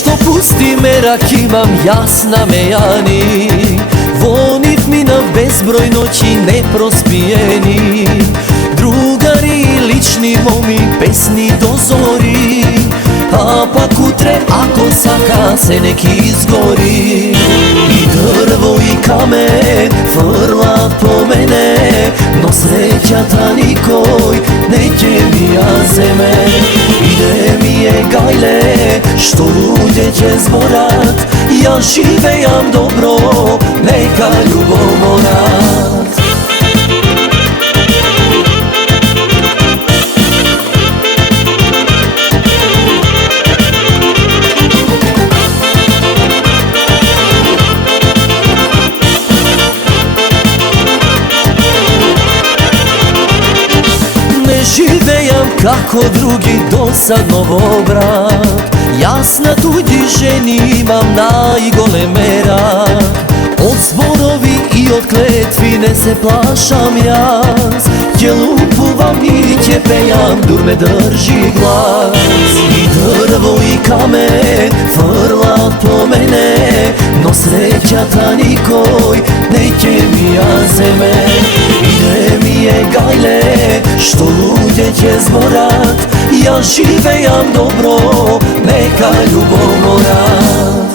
Što pusti merak imam jasna mejani, vonit mi na bezbroj noći neprospijeni. Drugari, lični momi, pesni do zori, a pak utre ako saka se neki izgori. I drvo i kamen frla po mene, no sreća ta nikoj neće mi ja zeme. Ide mi je gajle što luđe će zborat, ja živejam dobro, neka ljubomorat. Živejam kako drugi dosad novobrak, jasna tuđi ženi imam najgole merak. Od zborovi i od kletvine se plašam jaz, gdje lupuvam i gdje pejam, dur me drži glas. I drvo i kamen frla po mene, no sreća ta nikoj neće mi ja zeme. Ide mi je gajle što luđe će zborat, ja živejam dobro, neka ljubomorat.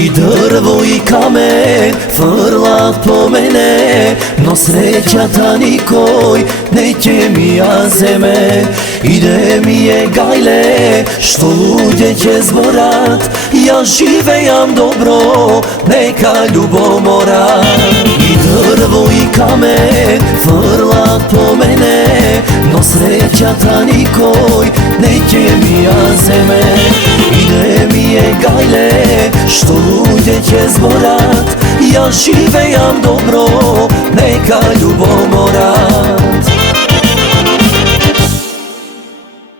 I drvo i kamen frla po mene, no sreća ta nikoj neće mi ja zeme. Ide mi je gajle što luđe će zborat, ja živejam dobro, neka ljubomorat. I drvo i kamen frla po mene, no sreća ta nikoj neće mi ja zeme. Ide mi je gajle što luđe će zborat, ja živejam dobro, neka ljubomorat.